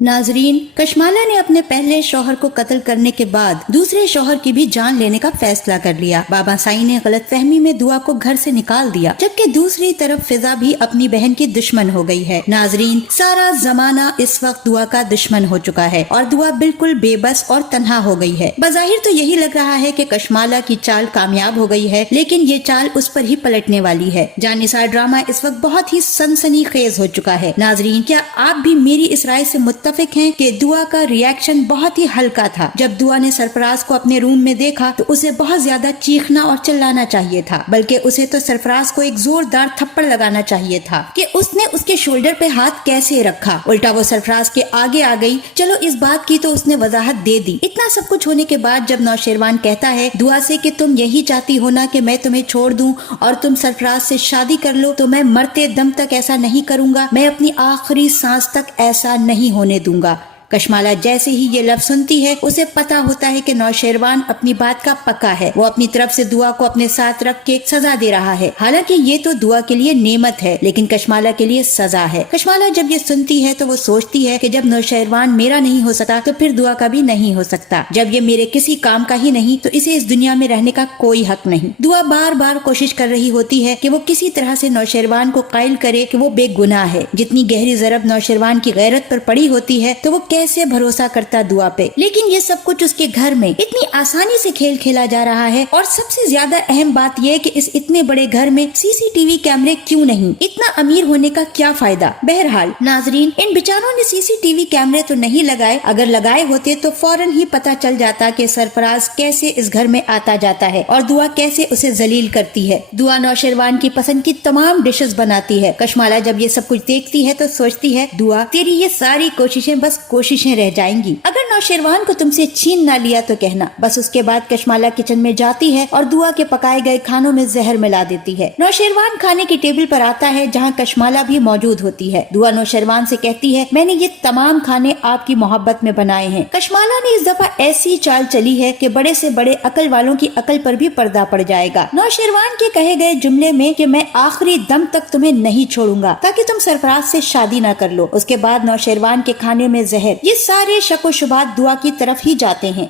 नाजरीन, कशमाला ने अपने पहले शौहर को कत्ल करने के बाद दूसरे शौहर की भी जान लेने का फैसला कर लिया। बाबा साई ने गलतफहमी में दुआ को घर से निकाल दिया, जबकि दूसरी तरफ फिजा भी अपनी बहन की दुश्मन हो गई है। नाजरीन, सारा जमाना इस वक्त दुआ का दुश्मन हो चुका है और दुआ बिल्कुल बेबस और तन्हा हो गई है। बज़ाहिर तो यही लग रहा है कि कशमाला की चाल कामयाब हो गई है, लेकिन ये चाल उस पर ही पलटने वाली है। जानिसार ड्रामा इस वक्त बहुत ही सनसनीखेज हो चुका है। नाजरीन, क्या आप भी मेरी इस राय से मुत्तफिक हैं कि दुआ का रिएक्शन बहुत ही हल्का था। जब दुआ ने सरफराज को अपने रूम में देखा तो उसे बहुत ज्यादा चीखना और चिल्लाना चाहिए था, बल्कि उसे तो सरफराज को एक जोरदार थप्पड़ लगाना चाहिए था कि उसने उसके शोल्डर पे हाथ कैसे रखा। उल्टा वो सरफराज के आगे आ गई। चलो, इस बात की तो उसने वजाहत दे दी। इतना सब कुछ होने के बाद जब नौशेरवान कहता है दुआ से कि तुम यही चाहती हो ना कि मैं तुम्हें छोड़ दूं और तुम सरफराज से शादी कर लो, तो मैं मरते दम तक ऐसा नहीं करूंगा, मैं अपनी आखिरी सांस तक ऐसा नहीं होने दूंगा। कशमाला जैसे ही ये लफ्ज सुनती है उसे पता होता है कि नौशेरवान अपनी बात का पक्का है। वो अपनी तरफ से दुआ को अपने साथ रख के सजा दे रहा है। हालांकि ये तो दुआ के लिए नेमत है, लेकिन कशमाला के लिए सजा है। कशमाला जब ये सुनती है तो वो सोचती है कि जब नौशेरवान मेरा नहीं हो सकता तो फिर दुआ का भी नहीं हो सकता। जब ये मेरे किसी काम का ही नहीं तो इसे इस दुनिया में रहने का कोई हक नहीं। दुआ बार बार कोशिश कर रही होती है कि वो किसी तरह से नौशेरवान को कायल करे कि वो बेगुनाह है। जितनी गहरी ज़रब नौशेरवान की गैरत पर पड़ी होती है तो वो कैसे भरोसा करता दुआ पे। लेकिन ये सब कुछ उसके घर में इतनी आसानी से खेल खेला जा रहा है। और सबसे ज्यादा अहम बात यह कि इस इतने बड़े घर में सीसीटीवी कैमरे क्यों नहीं? इतना अमीर होने का क्या फायदा? बहरहाल नाजरीन, इन बेचारों ने सीसीटीवी कैमरे तो नहीं लगाए। अगर लगाए होते तो फौरन ही पता चल जाता कि सरफराज कैसे इस घर में आता जाता है और दुआ कैसे उसे जलील करती है। दुआ नौशेरवान की पसंद की तमाम डिशेस बनाती है। कशमाला जब ये सब कुछ देखती है तो सोचती है दुआ, तेरी ये सारी कोशिशें बस कोशिशें रह जाएंगी। अगर नौशेरवान को तुमसे छीन ना लिया तो कहना। बस उसके बाद कशमाला किचन में जाती है और दुआ के पकाए गए खानों में जहर मिला देती है। नौशेरवान खाने की टेबल पर आता है जहाँ कशमाला भी मौजूद होती है। दुआ नौशेरवान से कहती है, मैंने ये तमाम खाने आपकी मोहब्बत में बनाए हैं। कशमाला ने इस दफा ऐसी चाल चली है कि बड़े से बड़े अकल वालों की अकल पर भी पर्दा पड़ जाएगा। नौशेरवान के कहे गए जुमले में कि मैं आखिरी दम तक तुम्हें नहीं छोड़ूंगा ताकि तुम सरफराज से शादी ना कर लो। उसके बाद नौशेरवान के खाने में जहर। ये सारे शक व शुबात दुआ की तरफ ही जाते हैं।